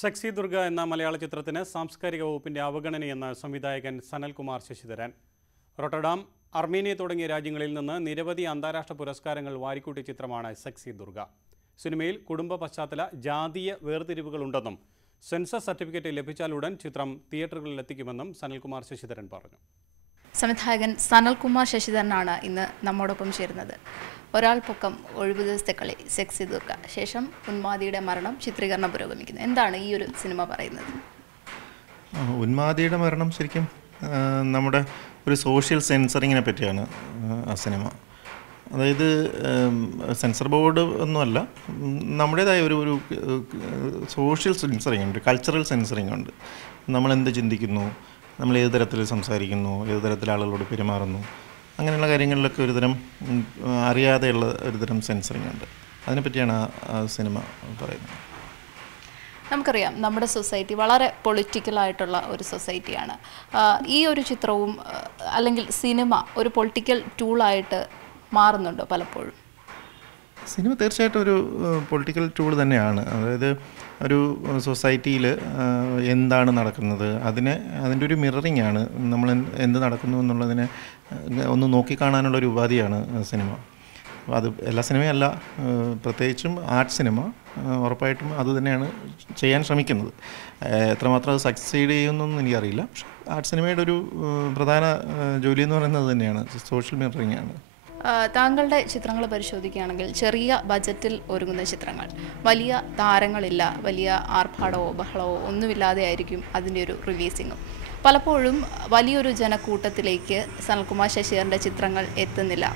Sexy Durga എന്ന മലയാള ചിത്രത്തിന് സാംസ്കാരിക വകുപ്പിന്റെ അവഗണനയെന്ന് സംവിധായകൻ സനൽകുമാർ ശശിധരൻ. റോട്ടർഡാം, അർമേനിയ തുടങ്ങിയ രാജ്യങ്ങളിൽ നിന്ന് നിരവധി അന്താരാഷ്ട്ര പുരസ്കാരങ്ങൾ വാരിക്കൂട്ടിയ ചിത്രമാണ് സെക്സി ദുർഗ. സിനിമയിൽ കുടുംബ പശ്ചാത്തല ജാതീയ വേർതിരിവുകളുണ്ടെന്നും സെൻസസ് സർട്ടിഫിക്കറ്റ് ലഭിച്ചാലുടൻ ചിത്രം തിയേറ്ററുകളിൽ എത്തിക്കുമെന്നും സനൽകുമാർ ശശിധരൻ പറഞ്ഞു. സംവിധായകൻ സനൽകുമാർ ശശിധരനാണ് ഇന്ന് നമ്മോടൊപ്പം ചേരുന്നത്. ഒരാൾ പൊക്കം, ഒഴിവു ദിവസത്തെ കളി, സെക്സി ദുർഗ, ശേഷം ഉന്മാദിയുടെ മരണം, ചിത്രീകരണം പുരോഗമിക്കുന്നു. എന്താണ് ഈ ഒരു സിനിമ പറയുന്നത്? ഉന്മാദിയുടെ മരണം ശരിക്കും നമ്മുടെ ഒരു സോഷ്യൽ സെൻസറിങ്ങിനെ പറ്റിയാണ് ആ സിനിമ. അതായത് സെൻസർ ബോർഡ് ഒന്നുമല്ല, നമ്മുടേതായ ഒരു സോഷ്യൽ സെൻസറിങ് ഉണ്ട്, കൾച്ചറൽ സെൻസറിങ് ഉണ്ട്. നമ്മളെന്ത് ചിന്തിക്കുന്നു, നമ്മൾ ഏത് തരത്തിൽ സംസാരിക്കുന്നു, ഏത് തരത്തിൽ ആളുകളോട് പെരുമാറുന്നു, അങ്ങനെയുള്ള കാര്യങ്ങളിലൊക്കെ ഒരുതരം അറിയാതെയുള്ള ഒരുതരം സെൻസറിങ് ഉണ്ട്. അതിനെപ്പറ്റിയാണ് ആ സിനിമ പറയുന്നത്. നമുക്കറിയാം, നമ്മുടെ സൊസൈറ്റി വളരെ പൊളിറ്റിക്കലായിട്ടുള്ള ഒരു സൊസൈറ്റിയാണ്. ഈ ഒരു ചിത്രവും അല്ലെങ്കിൽ സിനിമ ഒരു പൊളിറ്റിക്കൽ ടൂളായിട്ട് മാറുന്നുണ്ടോ പലപ്പോഴും? സിനിമ തീർച്ചയായിട്ടും ഒരു പൊളിറ്റിക്കൽ ടൂൾ തന്നെയാണ്. അതായത് ഒരു സൊസൈറ്റിയിൽ എന്താണ് നടക്കുന്നത് അതിൻ്റെ ഒരു മിററിംഗ് ആണ്. നമ്മൾ എന്ത് നടക്കുന്നു എന്നുള്ളതിനെ ഒന്ന് നോക്കിക്കാണാനുള്ള ഒരു ഉപാധിയാണ് സിനിമ. അത് എല്ലാ സിനിമയല്ല, പ്രത്യേകിച്ചും ആർട്ട് സിനിമ ഉറപ്പായിട്ടും അത് തന്നെയാണ് ചെയ്യാൻ ശ്രമിക്കുന്നത്. എത്രമാത്രം അത് സക്സീഡ് ചെയ്യുന്നൊന്നും എനിക്കറിയില്ല. പക്ഷേ ആർട്ട് സിനിമയുടെ ഒരു പ്രധാന ജോലി എന്ന് പറയുന്നത് തന്നെയാണ് സോഷ്യൽ മിററിംഗ് ആണ്. താങ്കളുടെ ചിത്രങ്ങൾ പരിശോധിക്കുകയാണെങ്കിൽ ചെറിയ ബജറ്റിൽ ഒരുങ്ങുന്ന ചിത്രങ്ങൾ, വലിയ താരങ്ങളില്ല, വലിയ ആർഭാടമോ ബഹളമോ ഒന്നുമില്ലാതെ ആയിരിക്കും അതിൻ്റെ ഒരു റിലീസിങ്ങും. പലപ്പോഴും വലിയൊരു ജനക്കൂട്ടത്തിലേക്ക് സനൽകുമാർ ശശിധരൻ്റെ ചിത്രങ്ങൾ എത്തുന്നില്ല.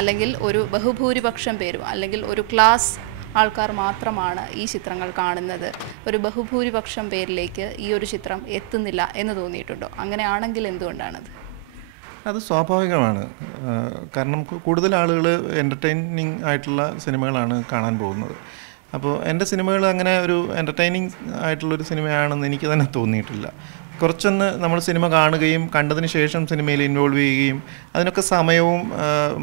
അല്ലെങ്കിൽ ഒരു ബഹുഭൂരിപക്ഷം പേരും അല്ലെങ്കിൽ ഒരു ക്ലാസ് ആൾക്കാർ മാത്രമാണ് ഈ ചിത്രങ്ങൾ കാണുന്നത്. ഒരു ബഹുഭൂരിപക്ഷം പേരിലേക്ക് ഈ ഒരു ചിത്രം എത്തുന്നില്ല എന്ന് തോന്നിയിട്ടുണ്ടോ? അങ്ങനെയാണെങ്കിൽ എന്തുകൊണ്ടാണത്? അത് സ്വാഭാവികമാണ്. കാരണം കൂടുതൽ ആളുകൾ എൻ്റർടൈനിങ് ആയിട്ടുള്ള സിനിമകളാണ് കാണാൻ പോകുന്നത്. അപ്പോൾ എൻ്റെ സിനിമകൾ അങ്ങനെ ഒരു എൻ്റർടൈനിങ് ആയിട്ടുള്ളൊരു സിനിമയാണെന്ന് എനിക്ക് തന്നെ തോന്നിയിട്ടില്ല. കുറച്ചൊന്ന് നമ്മൾ സിനിമ കാണുകയും കണ്ടതിന് ശേഷം സിനിമയിൽ ഇൻവോൾവ് ചെയ്യുകയും അതിനൊക്കെ സമയവും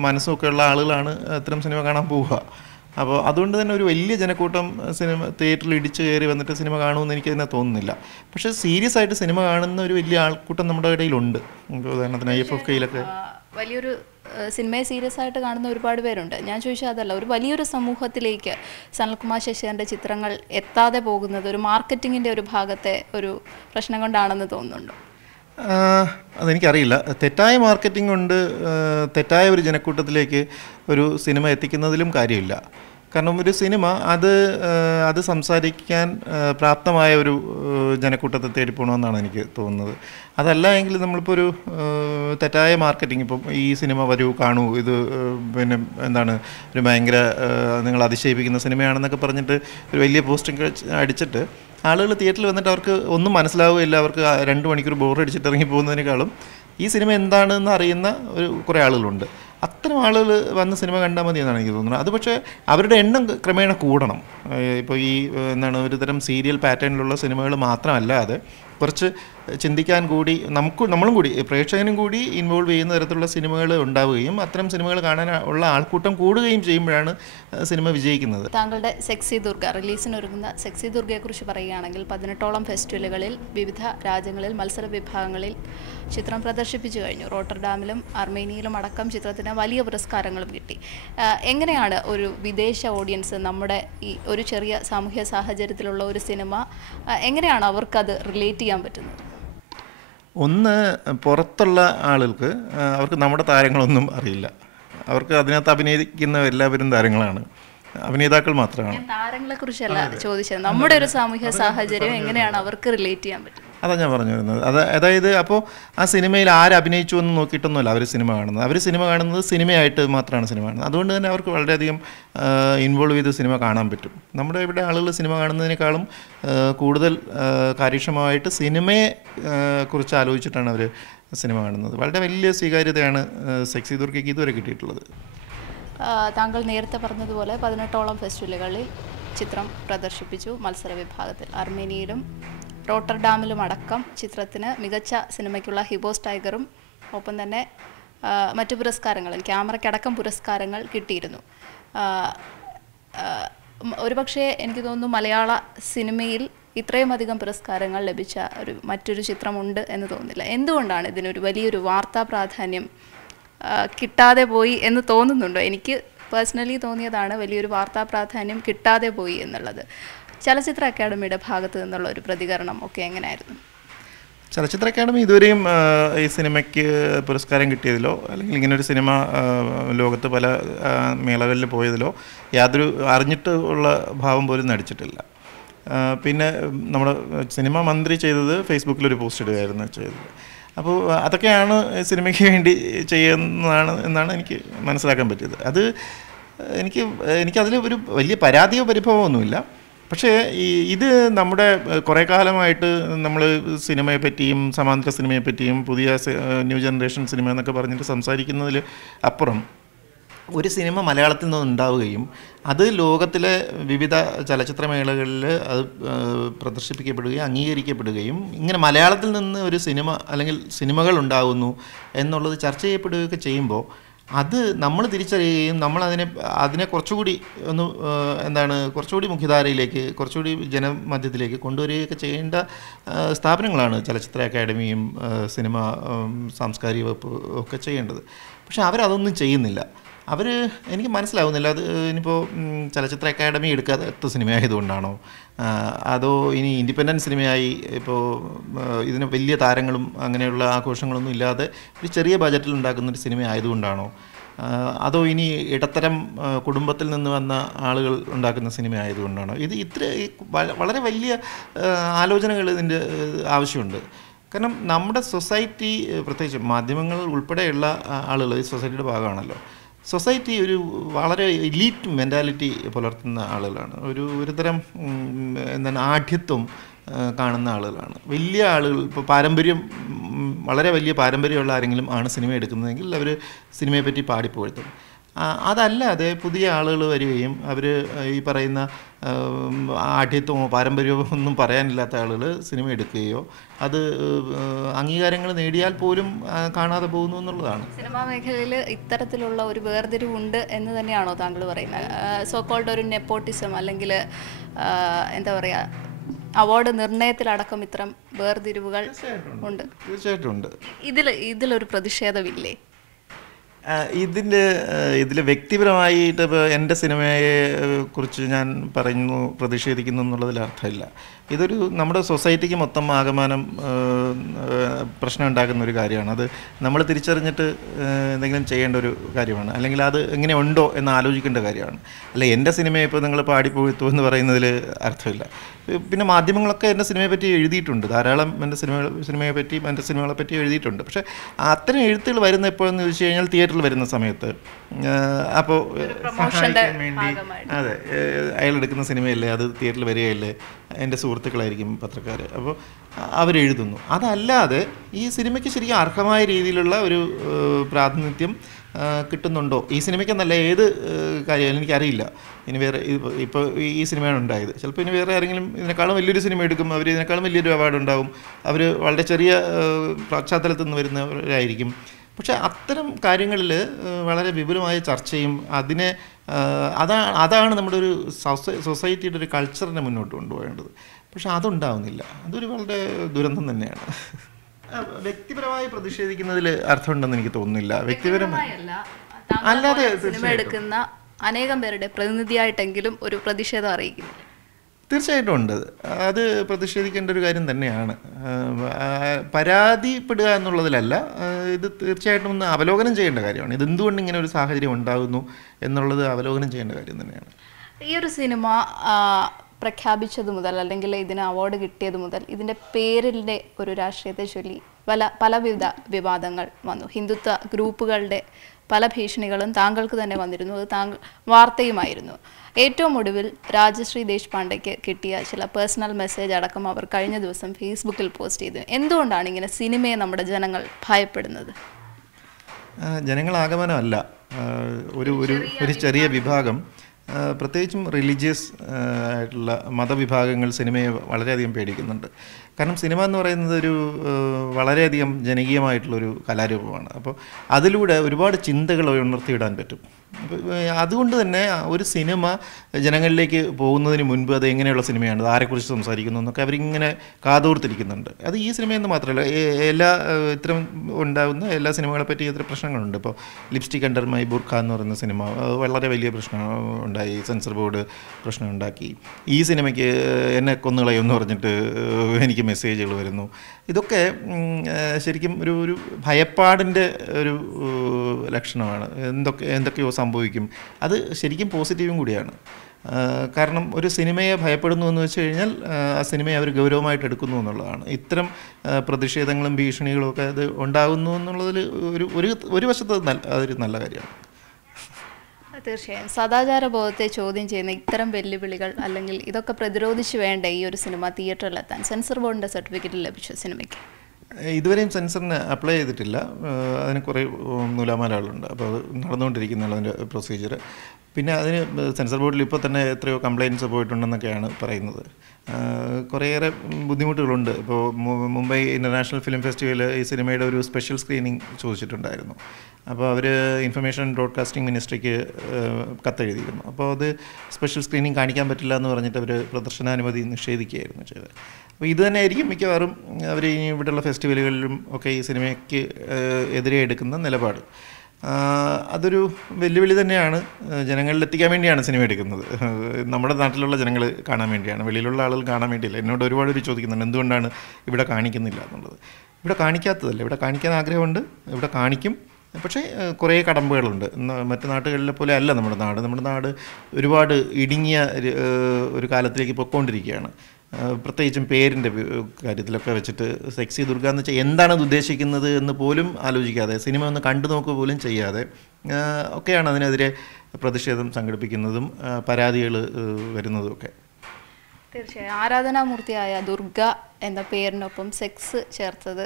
മനസ്സുമൊക്കെ ഉള്ള ആളുകളാണ് അത്തരം സിനിമ കാണാൻ പോവുക. അപ്പോൾ അതുകൊണ്ട് തന്നെ ഒരു വലിയ ജനക്കൂട്ടം സിനിമ തിയേറ്ററിൽ ഇടിച്ചു കയറി വന്നിട്ട് സിനിമ കാണുമെന്ന് എനിക്ക് തന്നെ തോന്നുന്നില്ല. പക്ഷേ സീരിയസ് ആയിട്ട് സിനിമ കാണുന്ന ഒരു വലിയ ആൾക്കൂട്ടം നമ്മുടെ ഇടയിലുണ്ട്. ഉദാഹരണത്തിന് IFFKയിലൊക്കെ വലിയൊരു സിനിമയെ സീരിയസ് ആയിട്ട് കാണുന്ന ഒരുപാട് പേരുണ്ട്. ഞാൻ ചോദിച്ചാൽ അതല്ല, ഒരു വലിയൊരു സമൂഹത്തിലേക്ക് സനൽകുമാർ ശശിധരൻ്റെ ചിത്രങ്ങൾ എത്താതെ പോകുന്നത് ഒരു മാർക്കറ്റിങ്ങിൻ്റെ ഒരു ഭാഗത്തെ ഒരു പ്രശ്നം കൊണ്ടാണെന്ന് തോന്നുന്നുണ്ടോ? അതെനിക്കറിയില്ല. തെറ്റായ മാർക്കറ്റിംഗ് കൊണ്ട് തെറ്റായ ഒരു ജനക്കൂട്ടത്തിലേക്ക് ഒരു സിനിമ എത്തിക്കുന്നതിലും കാര്യമില്ല. കാരണം ഒരു സിനിമ അത് സംസാരിക്കാൻ പ്രാപ്തമായ ഒരു ജനക്കൂട്ടത്തെ തേടി പോകണമെന്നാണ് എനിക്ക് തോന്നുന്നത്. അതല്ല എങ്കിൽ നമ്മളിപ്പോൾ ഒരു തെറ്റായ മാർക്കറ്റിംഗ്, ഇപ്പം ഈ സിനിമ വരൂ കാണൂ, ഇത് പിന്നെ എന്താണ് ഒരു ഭയങ്കര നിങ്ങൾ അതിശയിപ്പിക്കുന്ന സിനിമയാണെന്നൊക്കെ പറഞ്ഞിട്ട് ഒരു വലിയ പോസ്റ്റിംഗ് അടിച്ചിട്ട് ആളുകൾ തിയേറ്ററിൽ വന്നിട്ട് അവർക്ക് ഒന്നും മനസ്സിലാവുകയില്ല, അവർക്ക് 2 മണിക്കൂർ ബോറടിച്ചിട്ട് ഇറങ്ങി പോകുന്നതിനേക്കാളും ഈ സിനിമ എന്താണെന്ന് അറിയുന്ന കുറേ ആളുകളുണ്ട്. അത്തരം ആളുകൾ വന്ന് സിനിമ കണ്ടാൽ മതി എന്നാണ് എനിക്ക് തോന്നുന്നത്. അത് പക്ഷേ അവരുടെ എണ്ണം ക്രമേണ കൂടണം. ഇപ്പോൾ ഈ ഒരു തരം സീരിയൽ പാറ്റേണിലുള്ള സിനിമകൾ മാത്രമല്ലാതെ കുറച്ച് ചിന്തിക്കാൻ കൂടി നമ്മളും കൂടി പ്രേക്ഷകനും കൂടി ഇൻവോൾവ് ചെയ്യുന്ന തരത്തിലുള്ള സിനിമകൾ ഉണ്ടാവുകയും അത്തരം സിനിമകൾ കാണാൻ ഉള്ള ആൾക്കൂട്ടം കൂടുകയും ചെയ്യുമ്പോഴാണ് സിനിമ വിജയിക്കുന്നത്. താങ്കളുടെ സെക്സി ദുർഗ റിലീസിനൊരുങ്ങുന്ന സെക്സി ദുർഗയെക്കുറിച്ച് പറയുകയാണെങ്കിൽ 18ഓളം ഫെസ്റ്റിവലുകളിൽ വിവിധ രാജ്യങ്ങളിൽ മത്സര വിഭാഗങ്ങളിൽ ചിത്രം പ്രദർശിപ്പിച്ചു കഴിഞ്ഞു. റോട്ടർഡാമിലും അർമേനിയയിലും അടക്കം ചിത്രത്തിന് വലിയ പുരസ്കാരങ്ങളും കിട്ടി. എങ്ങനെയാണ് ഒരു വിദേശ ഓഡിയൻസ് നമ്മുടെ ഈ ഒരു ചെറിയ സാമൂഹ്യ സാഹചര്യത്തിലുള്ള ഒരു സിനിമ എങ്ങനെയാണ് അവർക്കത് റിലേറ്റ് ചെയ്യാൻ പറ്റുന്നത്? ഒന്ന്, പുറത്തുള്ള ആളുകൾക്ക് അവർക്ക് നമ്മുടെ താരങ്ങളൊന്നും അറിയില്ല. അവർക്ക് അതിനകത്ത് അഭിനയിക്കുന്ന എല്ലാവരും താരങ്ങളാണ്, അഭിനേതാക്കൾ മാത്രമാണ്. താരങ്ങളെ കുറിച്ചല്ല ചോദിച്ചത്, നമ്മുടെ ഒരു സാമൂഹ്യ സാഹചര്യം എങ്ങനെയാണ് അവർക്ക് റിലേറ്റ് ചെയ്യാൻ പറ്റുന്നത്? അതാണ് ഞാൻ പറഞ്ഞു വരുന്നത്. അതായത് അപ്പോൾ ആ സിനിമയിൽ ആരഭിനയിച്ചു എന്ന് നോക്കിയിട്ടൊന്നുമല്ല അവർ സിനിമ കാണുന്നത്. അവർ സിനിമ കാണുന്നത് സിനിമയായിട്ട് മാത്രമാണ് സിനിമ കാണുന്നത്. അതുകൊണ്ട് തന്നെ അവർക്ക് വളരെയധികം ഇൻവോൾവ് ചെയ്ത് സിനിമ കാണാൻ പറ്റും. നമ്മുടെ ഇവിടെ ആളുകൾ സിനിമ കാണുന്നതിനേക്കാളും കൂടുതൽ കാര്യക്ഷമമായിട്ട് സിനിമയെ കുറിച്ച് ആലോചിച്ചിട്ടാണ് അവർ സിനിമ കാണുന്നത്. വളരെ വലിയ സ്വീകാര്യതയാണ് സെക്സി ദുർഗയ്ക്ക് ഇതുവരെ കിട്ടിയിട്ടുള്ളത്. താങ്കൾ നേരത്തെ പറഞ്ഞതുപോലെ 18ഓളം ഫെസ്റ്റിവലുകളിൽ ചിത്രം പ്രദർശിപ്പിച്ചു. മത്സര വിഭാഗത്തിൽ അർമേനിയയിലും റോട്ടർഡാമിലും അടക്കം ചിത്രത്തിന് മികച്ച സിനിമയ്ക്കുള്ള ഹിബോസ് ടൈഗറും ഒപ്പം തന്നെ മറ്റു പുരസ്കാരങ്ങളും ക്യാമറയ്ക്കടക്കം പുരസ്കാരങ്ങൾ കിട്ടിയിരുന്നു. ഒരുപക്ഷെ എനിക്ക് തോന്നുന്നു മലയാള സിനിമയിൽ ഇത്രയും അധികം പുരസ്കാരങ്ങൾ ലഭിച്ച മറ്റൊരു ചിത്രമുണ്ട് എന്ന് തോന്നുന്നില്ല. എന്തുകൊണ്ടാണ് ഇതിനൊരു വലിയൊരു വാർത്താ പ്രാധാന്യം കിട്ടാതെ പോയി എന്ന് തോന്നുന്നുണ്ടോ? എനിക്ക് പേഴ്സണലി തോന്നിയതാണ് വലിയൊരു വാർത്താ പ്രാധാന്യം കിട്ടാതെ പോയി എന്നുള്ളത്. ചലച്ചിത്ര അക്കാദമിയുടെ ഭാഗത്തു നിന്നുള്ള ഒരു പ്രതികരണം ഒക്കെ എങ്ങനെയായിരുന്നു? ചലച്ചിത്ര അക്കാദമി ഇതുവരെയും ഈ സിനിമയ്ക്ക് പുരസ്കാരം കിട്ടിയതിലോ അല്ലെങ്കിൽ ഇങ്ങനൊരു സിനിമ ലോകത്ത് പല മേളകളിൽ പോയതിലോ യാതൊരു അറിഞ്ഞിട്ട് ഉള്ള ഭാവം പോലും നടിച്ചിട്ടില്ല. പിന്നെ നമ്മുടെ സിനിമ മന്ത്രി ചെയ്തത് ഫേസ്ബുക്കിലൊരു പോസ്റ്റ് ഇടുകയായിരുന്നു ചെയ്തത്. അപ്പോൾ അതൊക്കെയാണ് സിനിമയ്ക്ക് വേണ്ടി ചെയ്യുന്നതാണ് എന്നാണ് എനിക്ക് മനസ്സിലാക്കാൻ പറ്റിയത്. അത് എനിക്കതിൽ ഒരു വലിയ പരാതിയോ പരിഭവമൊന്നുമില്ല. പക്ഷേ ഇത് നമ്മുടെ കുറേ കാലമായിട്ട് നമ്മൾ സിനിമയെ പറ്റിയും സമാന്തര സിനിമയെ പറ്റിയും പുതിയ ന്യൂ ജനറേഷൻ സിനിമ എന്നൊക്കെ പറഞ്ഞിട്ട് സംസാരിക്കുന്നതിൽ അപ്പുറം ഒരു സിനിമ മലയാളത്തിൽ നിന്ന് ഉണ്ടാവുകയും അത് ലോകത്തിലെ വിവിധ ചലച്ചിത്രമേളകളിൽ അത് പ്രദർശിപ്പിക്കപ്പെടുകയും അംഗീകരിക്കപ്പെടുകയും ഇങ്ങനെ മലയാളത്തിൽ നിന്ന് ഒരു സിനിമ അല്ലെങ്കിൽ സിനിമകൾ ഉണ്ടാകുന്നു എന്നുള്ളത് ചർച്ച ചെയ്യപ്പെടുകയൊക്കെ ചെയ്യുമ്പോൾ അത് നമ്മൾ തിരിച്ചറിയുകയും നമ്മൾ അതിനെ കുറച്ചുകൂടി കുറച്ചുകൂടി മുഖ്യധാരയിലേക്ക് കുറച്ചുകൂടി ജനമധ്യത്തിലേക്ക് കൊണ്ടുവരികയൊക്കെ ചെയ്യേണ്ട സ്ഥാപനങ്ങളാണ് ചലച്ചിത്ര അക്കാദമിയും സിനിമ സാംസ്കാരിക വകുപ്പ് ഒക്കെ ചെയ്യേണ്ടത്. പക്ഷേ അവരതൊന്നും ചെയ്യുന്നില്ല. എനിക്ക് മനസ്സിലാവുന്നില്ല. അത് ഇനിയിപ്പോൾ ചലച്ചിത്ര അക്കാദമി എടുക്കാത്ത സിനിമയായതുകൊണ്ടാണോ, അതോ ഇനി ഇൻഡിപെൻഡൻറ്റ് സിനിമയായി ഇപ്പോൾ ഇതിന് വലിയ താരങ്ങളും അങ്ങനെയുള്ള ആഘോഷങ്ങളൊന്നും ഇല്ലാതെ ഒരു ചെറിയ ബജറ്റിൽ ഉണ്ടാക്കുന്നൊരു സിനിമ ആയതുകൊണ്ടാണോ, അതോ ഇനി ഇടത്തരം കുടുംബത്തിൽ നിന്ന് വന്ന ആളുകൾ ഉണ്ടാക്കുന്ന സിനിമ ആയതുകൊണ്ടാണോ? വളരെ വലിയ ആലോചനകൾ ഇതിൻ്റെ ആവശ്യമുണ്ട്. കാരണം നമ്മുടെ സൊസൈറ്റി, പ്രത്യേകിച്ച് മാധ്യമങ്ങൾ ഉൾപ്പെടെയുള്ള ആളുകൾ ഈ സൊസൈറ്റിയുടെ ഭാഗമാണല്ലോ. സൊസൈറ്റി ഒരു വളരെ എലീറ്റ് മെൻറ്റാലിറ്റി പുലർത്തുന്ന ആളുകളാണ്. ഒരുതരം ആഢ്യത്വം കാണുന്ന ആളുകളാണ്. വലിയ ആളുകൾ ഇപ്പോൾ വളരെ വലിയ പാരമ്പര്യമുള്ള ആരെങ്കിലും ആണ് സിനിമ എടുക്കുന്നതെങ്കിൽ അവർ സിനിമയെപ്പറ്റി പാടിപ്പുകഴ്ത്തും. അതല്ലാതെ പുതിയ ആളുകൾ വരികയും അവർ ഈ പറയുന്ന ആഢ്യത്വമോ പാരമ്പര്യമോ ഒന്നും പറയാനില്ലാത്ത ആളുകൾ സിനിമ എടുക്കുകയോ അത് അംഗീകാരങ്ങൾ നേടിയാൽ പോലും കാണാതെ പോകുന്നു എന്നുള്ളതാണ്. സിനിമാ മേഖലയിൽ ഇത്തരത്തിലുള്ള ഒരു വേർതിരിവുണ്ട് എന്ന് തന്നെയാണോ താങ്കൾ പറയുന്നത്? സോ കോൾഡ് ഒരു നെപ്പോട്ടിസം അല്ലെങ്കിൽ എന്താ പറയുക, അവാർഡ് നിർണയത്തിലടക്കം ഇത്തരം വേർതിരിവുകൾ ഉണ്ട്. തീർച്ചയായിട്ടും ഉണ്ട്. ഇതിലൊരു പ്രതിഷേധമില്ലേ? ഇതിൽ വ്യക്തിപരമായിട്ട് ഇപ്പോൾ എൻ്റെ സിനിമയെ കുറിച്ച് ഞാൻ പ്രതിഷേധിക്കുന്നു എന്നുള്ളതിൽ അർത്ഥമില്ല. ഇതൊരു നമ്മുടെ സൊസൈറ്റിക്ക് മൊത്തം ആകമാനം പ്രശ്നം ഉണ്ടാക്കുന്ന ഒരു കാര്യമാണ്. അത് നമ്മൾ തിരിച്ചറിഞ്ഞിട്ട് എന്തെങ്കിലും ചെയ്യേണ്ട ഒരു കാര്യമാണ്, അല്ലെങ്കിൽ അത് എങ്ങനെ ഉണ്ടോ എന്ന് ആലോചിക്കേണ്ട കാര്യമാണ്. അല്ല എൻ്റെ സിനിമയെ ഇപ്പോൾ നിങ്ങൾ പാടിപ്പോഴ്ത്തു എന്ന് പറയുന്നതിൽ അർത്ഥമില്ല. പിന്നെ മാധ്യമങ്ങളൊക്കെ എൻ്റെ സിനിമയെ പറ്റി എഴുതിയിട്ടുണ്ട്, ധാരാളം എൻ്റെ സിനിമയെ പറ്റി എൻ്റെ സിനിമകളെ പറ്റി എഴുതിയിട്ടുണ്ട്. പക്ഷേ അത്തരം എഴുത്തുകൾ വരുന്ന എപ്പോഴെന്ന് ചോദിച്ചു കഴിഞ്ഞാൽ തിയേറ്ററിൽ വരുന്ന സമയത്ത്, അപ്പോൾ സഹായിക്കാൻ വേണ്ടി, അതെ, അയാളെടുക്കുന്ന സിനിമയല്ലേ, അത് തിയേറ്ററിൽ വരികയല്ലേ, എൻ്റെ സുഹൃത്തുക്കളായിരിക്കും പത്രക്കാർ, അപ്പോൾ അവരെഴുതുന്നു. അതല്ലാതെ ഈ സിനിമയ്ക്ക് ശരിക്കും അർഹമായ രീതിയിലുള്ള ഒരു പ്രാതിനിധ്യം കിട്ടുന്നുണ്ടോ ഈ സിനിമയ്ക്കെന്നല്ല, ഏത് കാര്യമായാലും എനിക്കറിയില്ല. ഇനി വേറെ ഇപ്പോൾ ഈ സിനിമയാണ് ഉണ്ടായത്, ചിലപ്പോൾ ഇനി വേറെ ആരെങ്കിലും ഇതിനേക്കാളും വലിയൊരു സിനിമ എടുക്കും, അവർ ഇതിനേക്കാളും വലിയൊരു അവാർഡ് ഉണ്ടാവും, അവർ വളരെ ചെറിയ പശ്ചാത്തലത്തിൽ നിന്ന് വരുന്നവരായിരിക്കും. പക്ഷേ അത്തരം കാര്യങ്ങളിൽ വളരെ വിപുലമായ ചർച്ചയും അതാണ് നമ്മുടെ ഒരു സൊസൈറ്റിയുടെ ഒരു കൾച്ചറിനെ മുന്നോട്ട് കൊണ്ടുപോകേണ്ടത്. പക്ഷെ അതുണ്ടാവുന്നില്ല. അതൊരു വളരെ ദുരന്തം തന്നെയാണ്. വ്യക്തിപരമായി പ്രതിഷേധിക്കുന്നതിൽ അർത്ഥമുണ്ടെന്ന് എനിക്ക് തോന്നുന്നില്ല. വ്യക്തിപരമായി അല്ലാതെ സിനിമ എടുക്കുന്ന അനേകം പേരുടെ പ്രതിനിധിയായിട്ടെങ്കിലും ഒരു പ്രതിഷേധം അറിയിക്കുന്നു. തീർച്ചയായിട്ടും ഉണ്ട്. അത് പ്രതിഷേധിക്കേണ്ട ഒരു കാര്യം തന്നെയാണ്. പരാതിപ്പെടുക എന്നുള്ളതിലല്ല, ഇത് തീർച്ചയായിട്ടും ഒന്ന് അവലോകനം ചെയ്യേണ്ട കാര്യമാണ്. ഇതെന്തുകൊണ്ട് ഇങ്ങനെ ഒരു സാഹചര്യം ഉണ്ടാകുന്നു എന്നുള്ളത് അവലോകനം ചെയ്യേണ്ട കാര്യം തന്നെയാണ്. ഈ ഒരു സിനിമ പ്രഖ്യാപിച്ചത് മുതൽ അല്ലെങ്കിൽ ഇതിന് അവാർഡ് കിട്ടിയത് മുതൽ ഇതിൻ്റെ പേരിൻ്റെ ഒരു രാഷ്ട്രീയത്തെ ചൊല്ലി പലവിധ വിവാദങ്ങൾ വന്നു. ഹിന്ദുത്വ ഗ്രൂപ്പുകളുടെ പല ഭീഷണികളും താങ്കൾക്ക് തന്നെ വന്നിരുന്നു. അത് വാർത്തയുമായിരുന്നു. ഏറ്റവും ഒടുവിൽ രാജശ്രീ ദേശ്പാണ്ഡെക്ക് കിട്ടിയ ചില പേഴ്സണൽ മെസ്സേജ് അടക്കം അവർ കഴിഞ്ഞ ദിവസം ഫേസ്ബുക്കിൽ പോസ്റ്റ് ചെയ്തു. എന്തുകൊണ്ടാണ് ഇങ്ങനെ സിനിമയെ നമ്മുടെ ജനങ്ങൾ ഭയപ്പെടുന്നത്? ജനങ്ങളാഗമനമല്ല, ഒരു ചെറിയ വിഭാഗം, പ്രത്യേകിച്ചും റിലീജിയസ് ആയിട്ടുള്ള മതവിഭാഗങ്ങൾ സിനിമയെ വളരെയധികം പേടിക്കുന്നുണ്ട്. കാരണം സിനിമ എന്ന് പറയുന്നത് ഒരു വളരെയധികം ജനകീയമായിട്ടുള്ളൊരു കലാരൂപമാണ്. അപ്പോൾ അതിലൂടെ ഒരുപാട് ചിന്തകൾ ഉണർത്തിയിടാൻ പറ്റും. അതുകൊണ്ട് തന്നെ ഒരു സിനിമ ജനങ്ങളിലേക്ക് പോകുന്നതിന് മുൻപ് അത് എങ്ങനെയുള്ള സിനിമയാണ്, ആരെക്കുറിച്ച് സംസാരിക്കുന്നു എന്നൊക്കെ അവരിങ്ങനെ കാതോർത്തിരിക്കുന്നുണ്ട്. അത് ഈ സിനിമയെന്ന് മാത്രമല്ല, എല്ലാ ഇത്തരം ഉണ്ടാകുന്ന എല്ലാ സിനിമകളെ പറ്റി ഇത്ര പ്രശ്നങ്ങളുണ്ട്. ഇപ്പോൾ ലിപ്സ്റ്റിക് അണ്ടർ മൈ ബുർഖ എന്ന് പറയുന്ന സിനിമ വളരെ വലിയ പ്രശ്നം ഉണ്ടായി, സെൻസർ ബോർഡ് പ്രശ്നം ഉണ്ടാക്കി. ഈ സിനിമയ്ക്ക് എന്നെ കൊന്നുകളയുമെന്ന് പറഞ്ഞിട്ട് എനിക്ക് മെസ്സേജുകൾ വരുന്നു. ഇതൊക്കെ ശരിക്കും ഒരു ഭയപ്പാടിൻ്റെ ഒരു ലക്ഷണമാണ്. എന്തൊക്കെയോ സംഭവിക്കും. അത് ശരിക്കും പോസിറ്റീവും കൂടിയാണ്. കാരണം ഒരു സിനിമയെ ഭയപ്പെടുന്നു എന്ന് വെച്ച് കഴിഞ്ഞാൽ ആ സിനിമയെ അവർ ഗൗരവമായിട്ട് എടുക്കുന്നു എന്നുള്ളതാണ്. ഇത്തരം പ്രതിഷേധങ്ങളും ഭീഷണികളും ഒക്കെ അത് ഉണ്ടാകുന്നു എന്നുള്ളതിൽ ഒരു വശത്ത് അതൊരു നല്ല കാര്യമാണ്. തീർച്ചയായും സദാചാര ബോധത്തെ ചോദ്യം ചെയ്യുന്ന ഇത്തരം വെല്ലുവിളികൾ അല്ലെങ്കിൽ ഇതൊക്കെ പ്രതിരോധിച്ച് വേണ്ട ഈ ഒരു സിനിമ തിയേറ്ററിലെത്താൻ സെൻസർ ബോർഡിൻ്റെ സർട്ടിഫിക്കറ്റ് ലഭിച്ച സിനിമയ്ക്ക് ഇതുവരെയും സെൻസറിന് അപ്ലൈ ചെയ്തിട്ടില്ല. അതിന് കുറേ നൂലാമാലകളുണ്ട്. അപ്പോൾ അത് നടന്നുകൊണ്ടിരിക്കുന്നതാണ് അതിൻ്റെ പ്രൊസീജിയർ. പിന്നെ അതിന് സെൻസർ ബോർഡിൽ ഇപ്പോൾ തന്നെ എത്രയോ കംപ്ലയിൻറ്റ്സ് പോയിട്ടുണ്ടെന്നൊക്കെയാണ് പറയുന്നത്. കുറേയേറെ ബുദ്ധിമുട്ടുകളുണ്ട്. ഇപ്പോൾ മുംബൈ ഇൻ്റർനാഷണൽ ഫിലിം ഫെസ്റ്റിവൽ ഈ സിനിമയുടെ ഒരു സ്പെഷ്യൽ സ്ക്രീനിങ് ചോദിച്ചിട്ടുണ്ടായിരുന്നു. അപ്പോൾ അവർ ഇൻഫർമേഷൻ ബ്രോഡ്കാസ്റ്റിംഗ് മിനിസ്ട്രിക്ക് കത്തെഴുതിയിരുന്നു. അപ്പോൾ അത് സ്പെഷ്യൽ സ്ക്രീനിങ് കാണിക്കാൻ പറ്റില്ല എന്ന് പറഞ്ഞിട്ട് അവർ പ്രദർശനാനുമതി നിഷേധിക്കുകയായിരുന്നു ചെയ്തത്. അപ്പോൾ ഇത് തന്നെ ആയിരിക്കും മിക്കവാറും അവർ ഇനി ഇവിടെയുള്ള ഫെസ്റ്റിവലുകളിലും ഒക്കെ ഈ സിനിമയ്ക്ക് എതിരെ എടുക്കുന്ന നിലപാട്. അതൊരു വെല്ലുവിളി തന്നെയാണ്. ജനങ്ങളിലെത്തിക്കാൻ വേണ്ടിയാണ് സിനിമ എടുക്കുന്നത്. നമ്മുടെ നാട്ടിലുള്ള ജനങ്ങൾ കാണാൻ വേണ്ടിയാണ്, വെളിയിലുള്ള ആളുകൾ കാണാൻ വേണ്ടിയില്ല. എന്നോട് ഒരുപാട് പേര് ചോദിക്കുന്നുണ്ട് എന്തുകൊണ്ടാണ് ഇവിടെ കാണിക്കുന്നില്ല എന്നുള്ളത്. ഇവിടെ കാണിക്കാത്തതല്ല, ഇവിടെ കാണിക്കാൻ ആഗ്രഹമുണ്ട്, ഇവിടെ കാണിക്കും. പക്ഷേ കുറേ കടമ്പകളുണ്ട്. മറ്റു നാട്ടുകളിലെ പോലെ അല്ല നമ്മുടെ നാട്. നമ്മുടെ നാട് ഒരുപാട് ഇടുങ്ങിയ ഒരു കാലത്തിലേക്ക് പൊയ്ക്കൊണ്ടിരിക്കുകയാണ്. പ്രത്യേകിച്ചും പേരിൻ്റെ കാര്യത്തിലൊക്കെ വെച്ചിട്ട് സെക്സി ദുർഗ എന്ന് വെച്ചാൽ എന്താണ് അത് ഉദ്ദേശിക്കുന്നത് എന്ന് പോലും ആലോചിക്കാതെ, സിനിമ ഒന്ന് കണ്ടു നോക്കുക പോലും ചെയ്യാതെ ഒക്കെയാണ് അതിനെതിരെ പ്രതിഷേധം സംഘടിപ്പിക്കുന്നതും പരാതികൾ വരുന്നതുമൊക്കെ. തീർച്ചയായും ആരാധനാമൂർത്തിയായ ദുർഗ എന്ന പേരിനൊപ്പം സെക്സ് ചേർത്തത്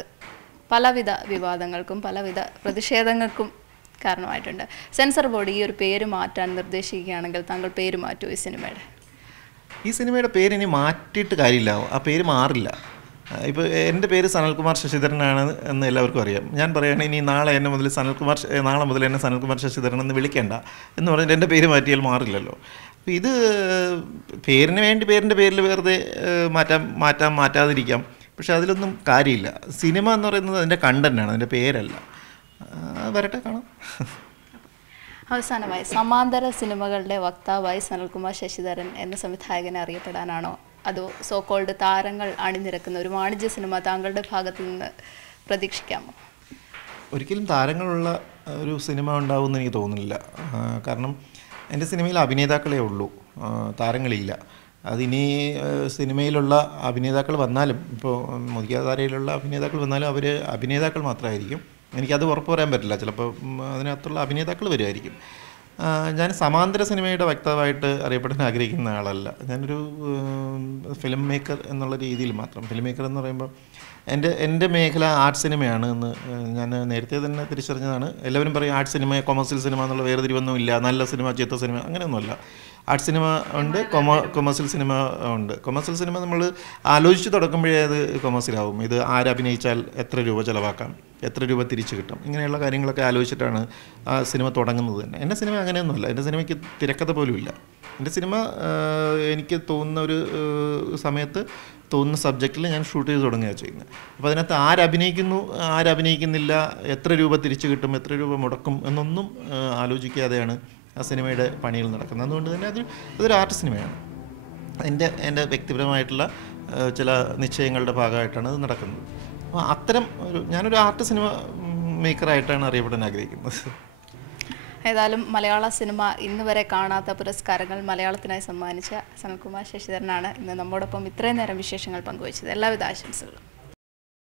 പലവിധ വിവാദങ്ങൾക്കും പലവിധ പ്രതിഷേധങ്ങൾക്കും കാരണമായിട്ടുണ്ട്. സെൻസർ ബോർഡ് ഈ ഒരു പേര് മാറ്റാൻ നിർദ്ദേശിക്കുകയാണെങ്കിൽ താങ്കൾ പേര് മാറ്റുമോ ഈ സിനിമയുടെ? ഈ സിനിമയുടെ പേര് ഇനി മാറ്റിയിട്ട് കാര്യമില്ല, ആ പേര് മാറില്ല. ഇപ്പോൾ എൻ്റെ പേര് സനൽകുമാർ ശശിധരനാണ് എന്ന് എല്ലാവർക്കും അറിയാം. ഞാൻ പറയുകയാണെങ്കിൽ ഇനി നാളെ മുതൽ എന്നെ സനൽകുമാർ ശശിധരൻ എന്ന് വിളിക്കേണ്ട എന്ന് പറഞ്ഞിട്ട് എൻ്റെ പേര് മാറ്റിയാൽ മാറില്ലല്ലോ. അപ്പോൾ ഇത് പേരിൻ്റെ പേരിൽ വെറുതെ മാറ്റാതിരിക്കാം. പക്ഷെ അതിലൊന്നും കാര്യമില്ല. സിനിമ എന്ന് പറയുന്നത് അതിൻ്റെ കണ്ടൻ്റാണ്, അതിൻ്റെ പേരല്ല. വരട്ടെ, കാണാം. അവസാനമായി സമാന്തര സിനിമകളുടെ വക്താവായി സനൽകുമാർ ശശിധരൻ എന്ന സംവിധായകനെ അറിയപ്പെടാനാണോ അതോ സോക്കോൾഡ് താരങ്ങൾ അണിനിരക്കുന്ന ഒരു വാണിജ്യ സിനിമ താങ്കളുടെ ഭാഗത്തു നിന്ന് പ്രതീക്ഷിക്കാമോ? ഒരിക്കലും താരങ്ങളുള്ള ഒരു സിനിമ ഉണ്ടാവുമെന്ന് എനിക്ക് തോന്നുന്നില്ല. കാരണം എൻ്റെ സിനിമയിൽ അഭിനേതാക്കളേ ഉള്ളൂ, താരങ്ങളില്ല. അതിനി സിനിമയിലുള്ള അഭിനേതാക്കൾ വന്നാലും, ഇപ്പോൾ മുഖ്യധാരയിലുള്ള അഭിനേതാക്കൾ വന്നാലും അവർ അഭിനേതാക്കൾ മാത്രമായിരിക്കും. എനിക്കത് ഉറപ്പ് പറയാൻ പറ്റില്ല. ചിലപ്പോൾ അതിനകത്തുള്ള അഭിനേതാക്കൾ വരുമായിരിക്കും. ഞാൻ സമാന്തര സിനിമയുടെ വക്താവായിട്ട് അറിയപ്പെടാൻ ആഗ്രഹിക്കുന്ന ആളല്ല. ഞാനൊരു ഫിലിം മേക്കർ എന്നുള്ള രീതിയിൽ മാത്രം. ഫിലിം മേക്കർ എന്ന് പറയുമ്പോൾ എൻ്റെ മേഖല ആർട്ട് സിനിമയാണ് എന്ന് ഞാൻ നേരത്തെ തന്നെ തിരിച്ചറിഞ്ഞതാണ്. എല്ലാവരും പറയും ആർട്ട് സിനിമ കൊമേഴ്സ്യൽ സിനിമ എന്നുള്ള വേർതിരിവൊന്നും ഇല്ല. നല്ല സിനിമ, ചീത്ത സിനിമ അങ്ങനെയൊന്നുമല്ല. ആർട്ട് സിനിമ ഉണ്ട്, കൊമേഴ്സ്യൽ സിനിമ ഉണ്ട്. കൊമേഴ്സ്യൽ സിനിമ നമ്മൾ ആലോചിച്ച് തുടങ്ങുമ്പോഴേ അത് കൊമേഴ്സ്യലാവും. ഇത് ആരഭിനയിച്ചാൽ എത്ര രൂപ ചിലവാക്കാം, എത്ര രൂപ തിരിച്ചു കിട്ടും, ഇങ്ങനെയുള്ള കാര്യങ്ങളൊക്കെ ആലോചിച്ചിട്ടാണ് ആ സിനിമ തുടങ്ങുന്നത് തന്നെ. എൻ്റെ സിനിമ അങ്ങനെയൊന്നുമല്ല. എൻ്റെ സിനിമയ്ക്ക് തിരക്കഥ പോലും ഇല്ല. എൻ്റെ സിനിമ എനിക്ക് തോന്നുന്ന ഒരു സമയത്ത് തോന്നുന്ന സബ്ജക്റ്റിൽ ഞാൻ ഷൂട്ട് ചെയ്ത് തുടങ്ങുകയാണ് ചെയ്യുന്നത്. അപ്പോൾ അതിനകത്ത് ആരഭിനയിക്കുന്നില്ല, എത്ര രൂപ തിരിച്ചു കിട്ടും, എത്ര രൂപ മുടക്കും എന്നൊന്നും ആലോചിക്കാതെയാണ് ആ സിനിമയുടെ പണികൾ നടക്കുന്നത്. അതുകൊണ്ട് തന്നെ അതൊരു ആർട്ട് സിനിമയാണ്. എൻ്റെ വ്യക്തിപരമായിട്ടുള്ള ചില നിശ്ചയങ്ങളുടെ ഭാഗമായിട്ടാണ് അത് നടക്കുന്നത്. അപ്പോൾ അത്തരം ഞാനൊരു ആർട്ട് സിനിമ മേക്കറായിട്ടാണ് അറിയപ്പെടാൻ ആഗ്രഹിക്കുന്നത്. ഏതായാലും മലയാള സിനിമ ഇന്ന് വരെ കാണാത്ത പുരസ്കാരങ്ങൾ മലയാളത്തിനായി സമ്മാനിച്ച സനൽകുമാർ ശശിധരനാണ് ഇന്ന് നമ്മോടൊപ്പം ഇത്രയും നേരം വിശേഷങ്ങൾ പങ്കുവച്ചത്. എല്ലാവിധ ആശംസകളും.